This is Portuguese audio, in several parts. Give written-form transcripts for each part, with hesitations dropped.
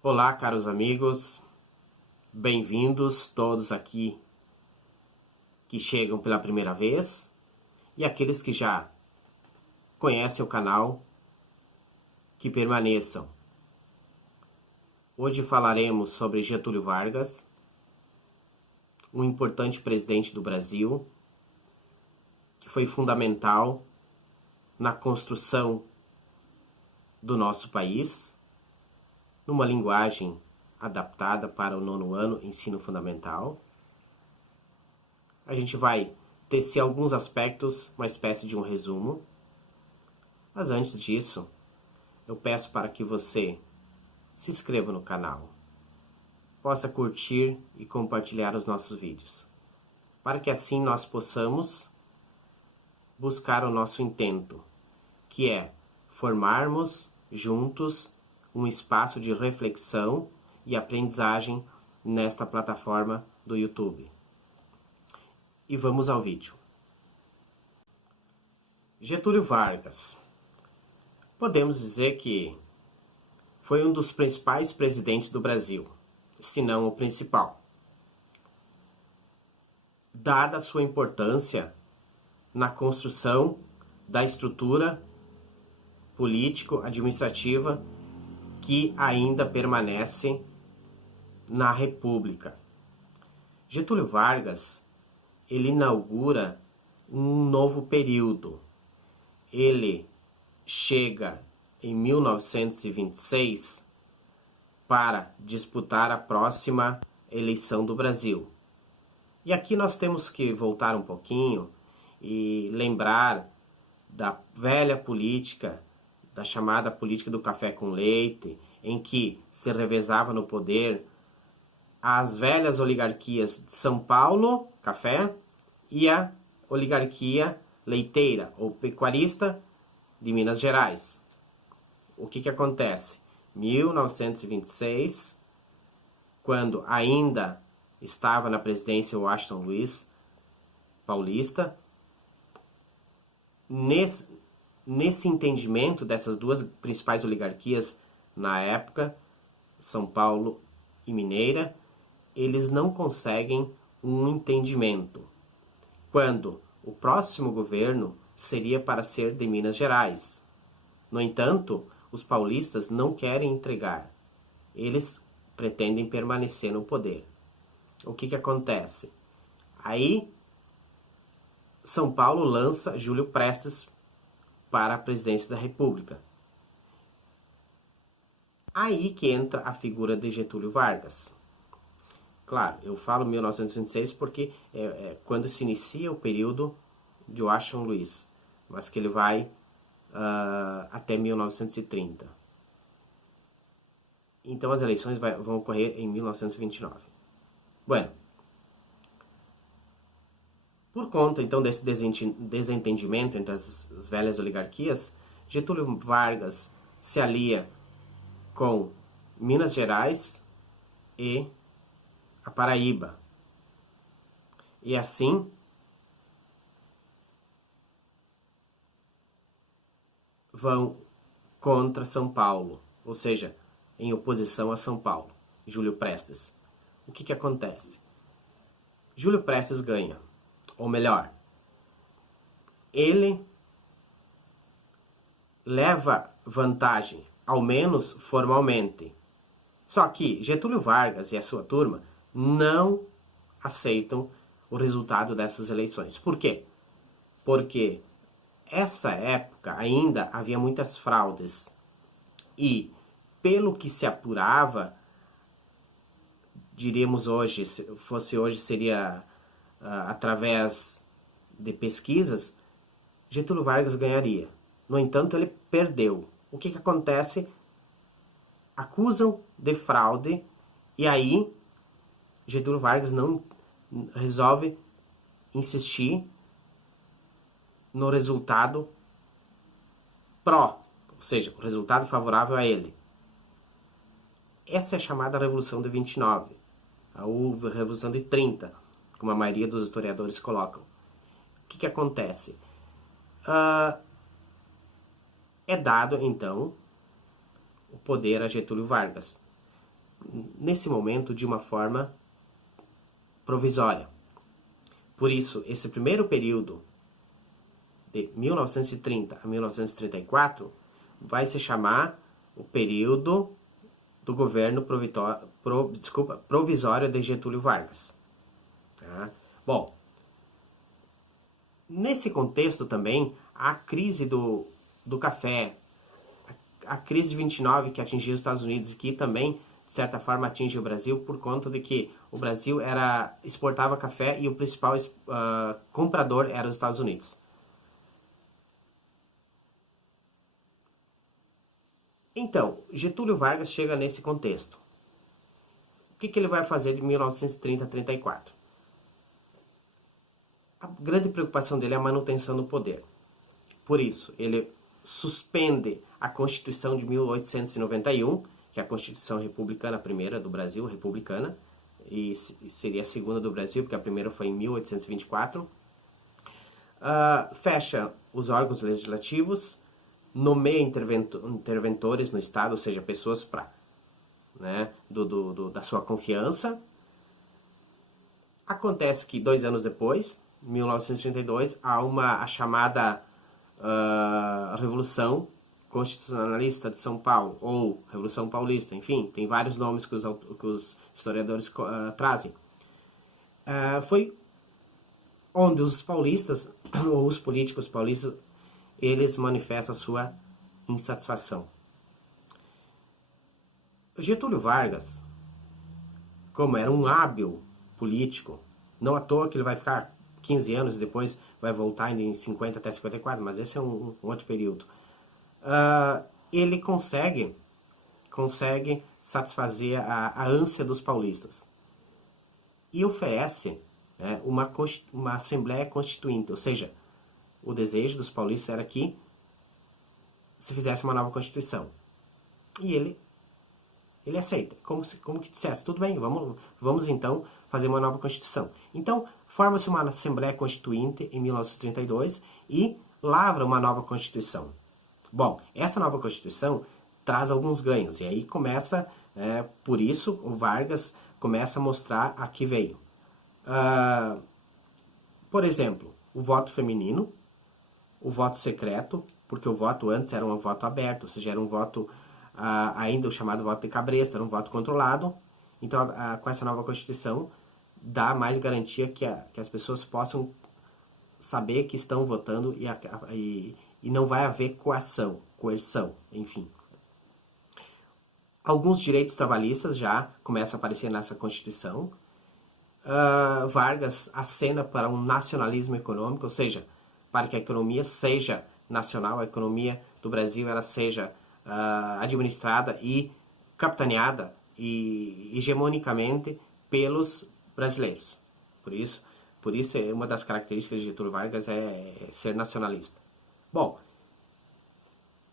Olá, caros amigos, bem-vindos todos aqui que chegam pela primeira vez e aqueles que já conhecem o canal, que permaneçam. Hoje falaremos sobre Getúlio Vargas, um importante presidente do Brasil, que foi fundamental na construção do nosso país, numa linguagem adaptada para o 9º ano, ensino fundamental. A gente vai tecer alguns aspectos, uma espécie de um resumo. Mas antes disso, eu peço para que você se inscreva no canal, possa curtir e compartilhar os nossos vídeos, para que assim nós possamos buscar o nosso intento, que é formarmos juntos um espaço de reflexão e aprendizagem nesta plataforma do YouTube. E vamos ao vídeo. Getúlio Vargas. Podemos dizer que foi um dos principais presidentes do Brasil, se não o principal. Dada a sua importância na construção da estrutura político-administrativa que ainda permanece na República. Getúlio Vargas, ele inaugura um novo período. Ele chega em 1926 para disputar a próxima eleição do Brasil. E aqui nós temos que voltar um pouquinho e lembrar da velha política, da chamada política do café com leite, em que se revezava no poder as velhas oligarquias de São Paulo, café, e a oligarquia leiteira ou pecuarista de Minas Gerais. O que acontece? 1926, quando ainda estava na presidência Washington Luiz Paulista, nesse entendimento dessas duas principais oligarquias na época, São Paulo e Mineira, eles não conseguem um entendimento, quando o próximo governo seria para ser de Minas Gerais. No entanto, os paulistas não querem entregar. Eles pretendem permanecer no poder. O que acontece? Aí, São Paulo lança Júlio Prestes para a presidência da República. Aí que entra a figura de Getúlio Vargas. Claro, eu falo 1926 porque é quando se inicia o período de Washington Luiz, mas que ele vai até 1930. Então as eleições vão ocorrer em 1929. Bueno, por conta então desse desentendimento entre as velhas oligarquias, Getúlio Vargas se alia com Minas Gerais e a Paraíba. E assim vão contra São Paulo, ou seja, em oposição a São Paulo, Júlio Prestes. O que acontece? Júlio Prestes ganha, ou melhor, ele leva vantagem, ao menos formalmente. Só que Getúlio Vargas e a sua turma não aceitam o resultado dessas eleições. Por quê? Porque essa época ainda havia muitas fraudes e, pelo que se apurava, diríamos hoje, se fosse hoje seria através de pesquisas, Getúlio Vargas ganharia. No entanto, ele perdeu. O que acontece? Acusam de fraude e aí Getúlio Vargas não resolve insistir no resultado pró, ou seja, o resultado favorável a ele. Essa é a chamada Revolução de 29, a Revolução de 30, como a maioria dos historiadores colocam. O que acontece? É dado, então, o poder a Getúlio Vargas. nesse momento de uma forma provisória. Por isso, esse primeiro período, de 1930 a 1934, vai se chamar o período do governo provisório de Getúlio Vargas. Tá? Bom, nesse contexto também, a crise do café, a crise de 29 que atingiu os Estados Unidos e que também, de certa forma, atinge o Brasil por conta de que o Brasil exportava café e o principal comprador era os Estados Unidos. Então, Getúlio Vargas chega nesse contexto. O que ele vai fazer de 1930 a 34? A grande preocupação dele é a manutenção do poder. Por isso, ele suspende a Constituição de 1891, que é a Constituição republicana, a primeira do Brasil, republicana, e seria a segunda do Brasil, porque a primeira foi em 1824. Fecha os órgãos legislativos, nomeia interventores no Estado, ou seja, pessoas da sua confiança. Acontece que 2 anos depois, 1932, há a chamada Revolução Constitucionalista de São Paulo, ou Revolução Paulista, enfim, tem vários nomes que os historiadores trazem. Foi onde os paulistas, ou os políticos paulistas, eles manifestam a sua insatisfação. Getúlio Vargas, como era um hábil político, não à toa que ele vai ficar 15 anos e depois vai voltar ainda em 50 até 54, mas esse é um outro período. Ele consegue satisfazer a ânsia dos paulistas e oferece uma Assembleia Constituinte, ou seja, o desejo dos paulistas era que se fizesse uma nova Constituição. E ele aceita, como que dissesse, tudo bem, vamos então fazer uma nova Constituição. Então, forma-se uma Assembleia Constituinte em 1932 e lavra uma nova Constituição. Bom, essa nova Constituição traz alguns ganhos, e aí começa, por isso, o Vargas começa a mostrar a que veio. Por exemplo, o voto feminino, o voto secreto, porque o voto antes era um voto aberto, ou seja, era um voto, ainda o chamado voto de cabresto, era um voto controlado. Então, com essa nova Constituição, dá mais garantia que as pessoas possam saber que estão votando e não vai haver coerção, enfim. Alguns direitos trabalhistas já começam a aparecer nessa Constituição. Vargas acena para um nacionalismo econômico, ou seja, para que a economia seja nacional, a economia do Brasil ela seja administrada e capitaneada e hegemonicamente pelos brasileiros. Por isso uma das características de Getúlio Vargas é ser nacionalista. Bom,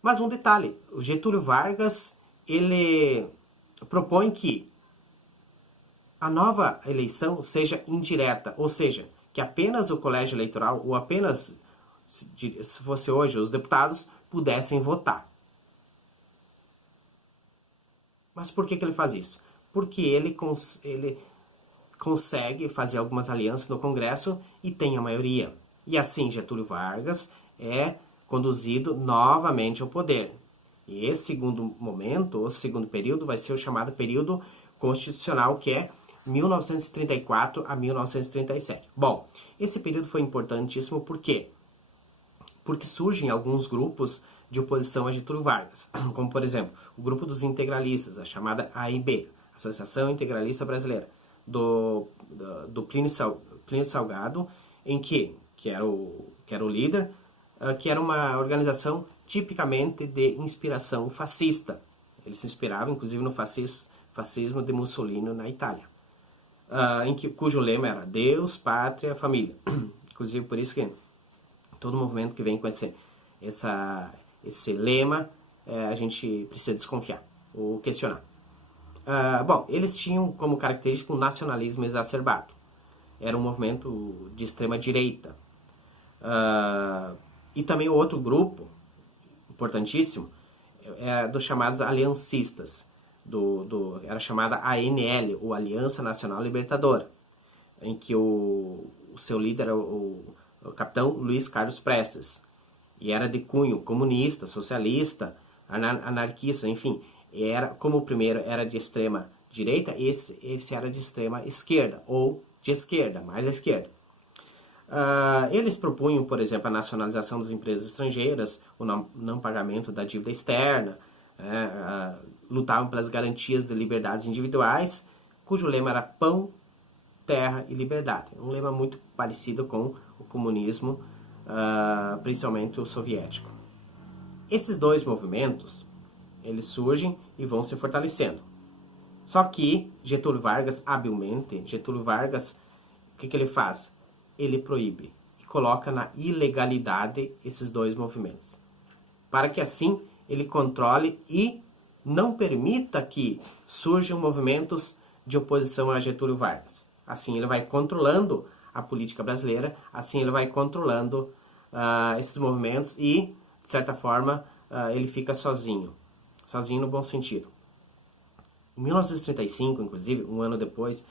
mas um detalhe, o Getúlio Vargas ele propõe que a nova eleição seja indireta, ou seja, que apenas o colégio eleitoral, ou apenas, se fosse hoje, os deputados, pudessem votar. Mas por que ele faz isso? Porque ele consegue fazer algumas alianças no Congresso e tem a maioria. E assim Getúlio Vargas é conduzido novamente ao poder. E esse segundo momento, ou segundo período, vai ser o chamado período constitucional, que é 1934 a 1937. Bom, esse período foi importantíssimo por quê? Porque surgem alguns grupos de oposição a Getúlio Vargas, como por exemplo, o grupo dos integralistas, a chamada AIB, Associação Integralista Brasileira, do Plínio Salgado, que era o líder, que era uma organização tipicamente de inspiração fascista. Ele se inspirava, inclusive, no fascismo de Mussolini na Itália. Cujo lema era Deus, Pátria, Família. Inclusive, por isso que todo movimento que vem com esse lema, a gente precisa desconfiar ou questionar. Bom, eles tinham como característica um nacionalismo exacerbado. Era um movimento de extrema direita. E também o outro grupo, importantíssimo, é dos chamados aliancistas. era chamada ANL, ou Aliança Nacional Libertadora, em que o seu líder era o capitão Luiz Carlos Prestes, e era de cunho comunista, socialista, anarquista, enfim. Como o primeiro era de extrema direita, esse era de extrema esquerda, ou de esquerda, mais à esquerda. Eles propunham, por exemplo, a nacionalização das empresas estrangeiras, o não pagamento da dívida externa, lutavam pelas garantias de liberdades individuais, cujo lema era pão, terra e liberdade. Um lema muito parecido com o comunismo, principalmente o soviético. Esses dois movimentos, eles surgem e vão se fortalecendo. Só que Getúlio Vargas, habilmente, o que ele faz? Ele proíbe e coloca na ilegalidade esses dois movimentos, para que assim ele controle e não permita que surjam movimentos de oposição a Getúlio Vargas. Assim ele vai controlando a política brasileira, assim ele vai controlando esses movimentos e, de certa forma, ele fica sozinho no bom sentido. Em 1935, inclusive, um ano depois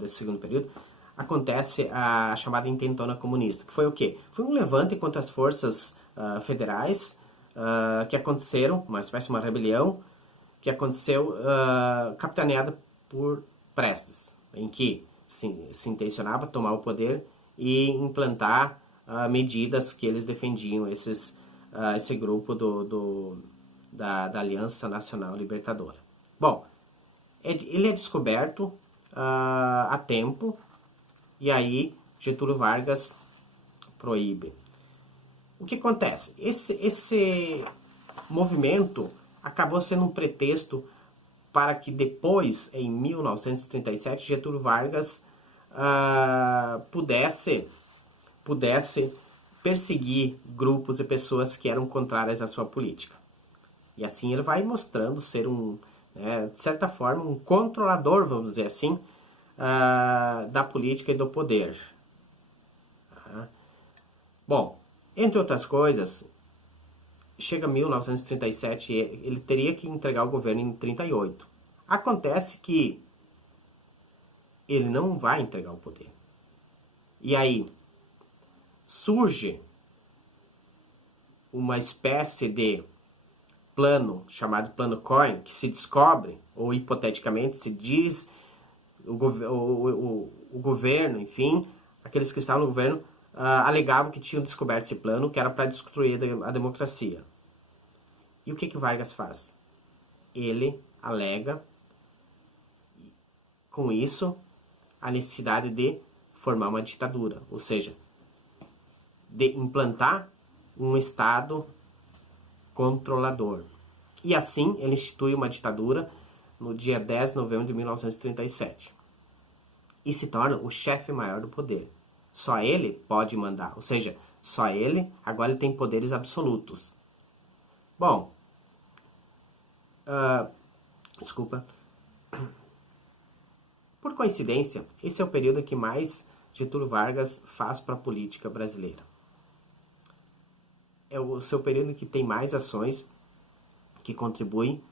desse segundo período, acontece a chamada Intentona Comunista, que foi o quê? Foi um levante contra as forças federais que aconteceram, uma espécie de uma rebelião, que aconteceu capitaneada por Prestes, em que se intencionava tomar o poder e implantar medidas que eles defendiam, esse grupo da Aliança Nacional Libertadora. Bom, ele é descoberto a tempo, e aí Getúlio Vargas proíbe. O que acontece? Esse movimento acabou sendo um pretexto para que depois, em 1937, Getúlio Vargas pudesse perseguir grupos e pessoas que eram contrárias à sua política. E assim ele vai mostrando ser de certa forma, um controlador, vamos dizer assim, da política e do poder. Bom, entre outras coisas, chega 1937, ele teria que entregar o governo em 38. Acontece que ele não vai entregar o poder. E aí surge uma espécie de plano chamado Plano Cohen, que se descobre, ou hipoteticamente se diz, o governo, enfim, aqueles que estavam no governo, alegavam que tinham descoberto esse plano, que era para destruir a democracia. E o que Vargas faz? Ele alega, com isso, a necessidade de formar uma ditadura, ou seja, de implantar um Estado controlador. E assim ele institui uma ditadura no dia 10 de novembro de 1937. E se torna o chefe maior do poder. Só ele pode mandar, ou seja, só ele agora ele tem poderes absolutos. Bom, desculpa. Por coincidência, esse é o período que mais Getúlio Vargas faz para a política brasileira. É o seu período que tem mais ações que contribuem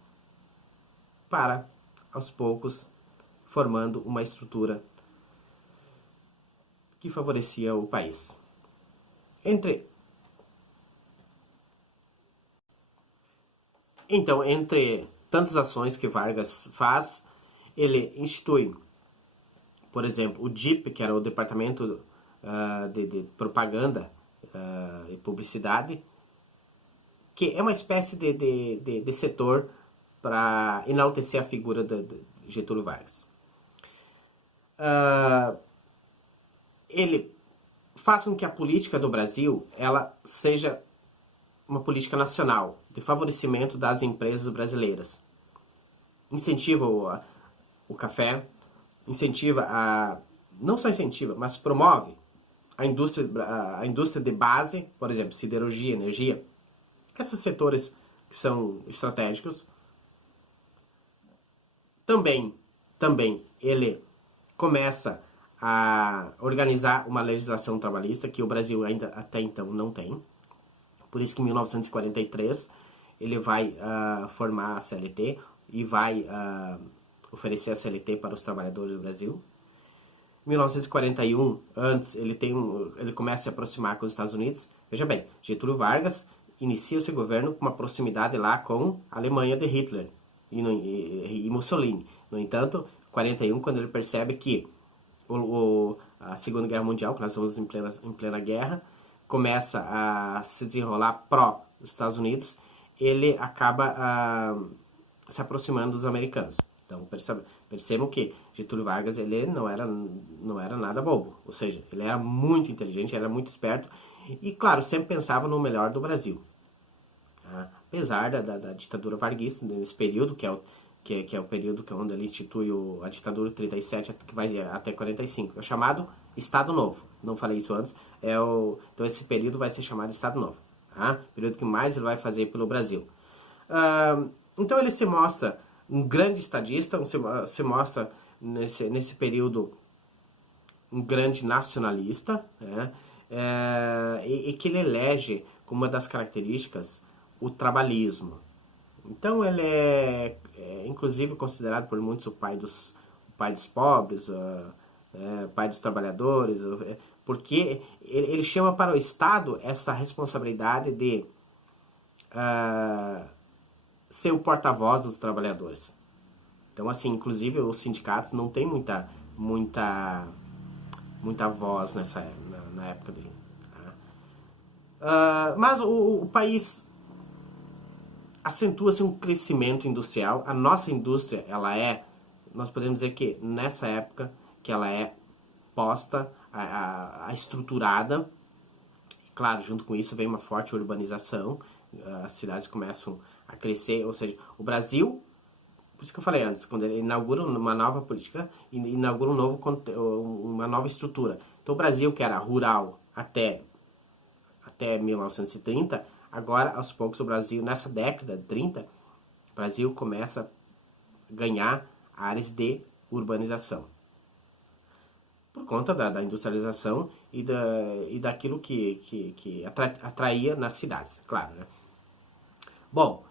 para, aos poucos, formando uma estrutura que favorecia o país. Entre tantas ações que Vargas faz, ele institui, por exemplo, o DIP, que era o Departamento de Propaganda e Publicidade, que é uma espécie de setor para enaltecer a figura de Getúlio Vargas. Ele faz com que a política do Brasil ela seja uma política nacional, de favorecimento das empresas brasileiras. Incentiva o café, não só incentiva, mas promove a indústria de base, por exemplo, siderurgia, energia, esses setores que são estratégicos. Também ele começa a organizar uma legislação trabalhista que o Brasil ainda até então não tem. Por isso que em 1943 ele vai formar a CLT, e vai oferecer a CLT para os trabalhadores do Brasil. Em 1941, antes, ele começa a se aproximar com os Estados Unidos. Veja bem, Getúlio Vargas inicia o seu governo com uma proximidade lá com a Alemanha de Hitler e Mussolini. No entanto, em 41, quando ele percebe que a Segunda Guerra Mundial, que nós estamos em plena guerra, começa a se desenrolar pró-Estados Unidos, ele acaba se aproximando dos americanos. Então, percebam que Getúlio Vargas ele não era nada bobo, ou seja, ele era muito inteligente, era muito esperto e, claro, sempre pensava no melhor do Brasil. Apesar da ditadura varguista, nesse período, que é o período onde ele institui a ditadura de 37, que vai até 45, é chamado Estado Novo. Não falei isso antes, então esse período vai ser chamado Estado Novo. Período que mais ele vai fazer pelo Brasil. Então ele se mostra um grande estadista, se mostra nesse período um grande nacionalista, né? E que ele elege como uma das características o trabalhismo. Então ele é inclusive considerado por muitos o pai dos pobres, pai dos trabalhadores, porque ele chama para o Estado essa responsabilidade de ser o porta-voz dos trabalhadores. Então, assim, inclusive os sindicatos não têm muita voz na época dele. Mas o país acentua-se um crescimento industrial. A nossa indústria, nós podemos dizer que nessa época que ela é posta, estruturada. Claro, junto com isso vem uma forte urbanização, as cidades começam a crescer, ou seja, o Brasil, por isso que eu falei antes, quando ele inaugura uma nova política, inaugura uma nova estrutura. Então o Brasil, que era rural até 1930, agora, aos poucos, o Brasil, nessa década de 30, o Brasil começa a ganhar áreas de urbanização. Por conta da industrialização e daquilo que atraía nas cidades, claro, né? Bom,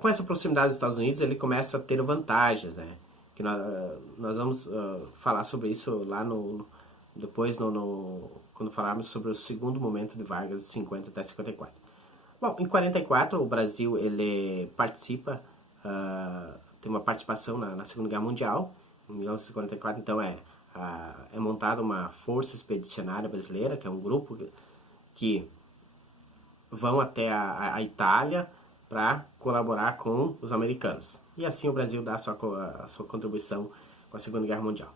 com essa proximidade dos Estados Unidos, ele começa a ter vantagens, né? Que nós vamos falar sobre isso lá depois, quando falarmos sobre o segundo momento de Vargas, de 50 até 54. Bom, em 44, o Brasil ele participa, tem uma participação na Segunda Guerra Mundial. Em 1944, então, é montada uma força expedicionária brasileira, que é um grupo que vão até a Itália para colaborar com os americanos. E assim o Brasil dá a sua contribuição com a Segunda Guerra Mundial.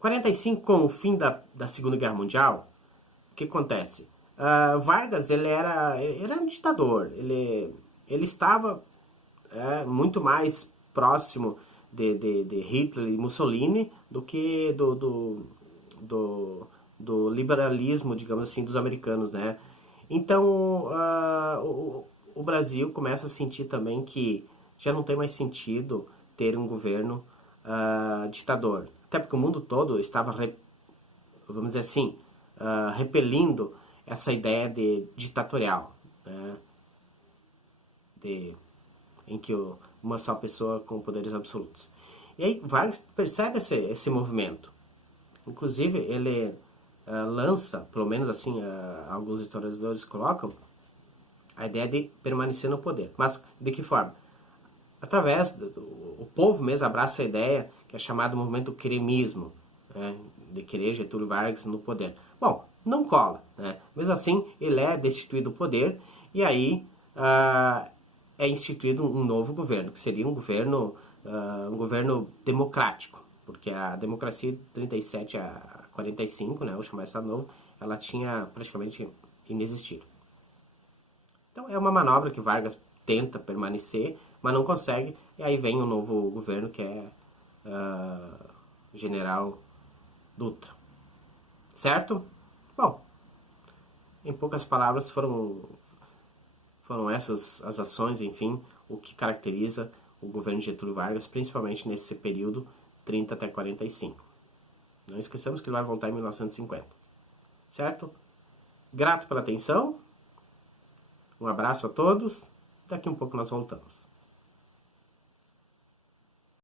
45, com o fim da Segunda Guerra Mundial, o que acontece? Vargas ele era um ditador. Ele estava muito mais próximo de Hitler e Mussolini do que do liberalismo, digamos assim, dos americanos, né? Então, o Brasil começa a sentir também que já não tem mais sentido ter um governo ditador. Até porque o mundo todo estava, vamos dizer assim, repelindo essa ideia de ditatorial, né? Em que uma só pessoa com poderes absolutos. E aí Vargas percebe esse movimento. Inclusive, ele lança, pelo menos assim, alguns historiadores colocam, a ideia de permanecer no poder. Mas de que forma? Através o povo mesmo abraça a ideia que é chamado movimento cremismo, né? De querer Getúlio Vargas no poder. Bom, não cola, né? Mesmo assim, ele é destituído do poder e aí é instituído um novo governo, que seria um governo democrático, porque a democracia de 37 a 45, né, o chamado Estado Novo, ela tinha praticamente inexistido. Então é uma manobra que Vargas tenta permanecer, mas não consegue, e aí vem um novo governo que é General Dutra. Certo? Bom, em poucas palavras foram essas as ações, enfim, o que caracteriza o governo de Getúlio Vargas, principalmente nesse período 30 até 45. Não esqueçamos que ele vai voltar em 1950. Certo? Grato pela atenção. Um abraço a todos. Daqui um pouco nós voltamos.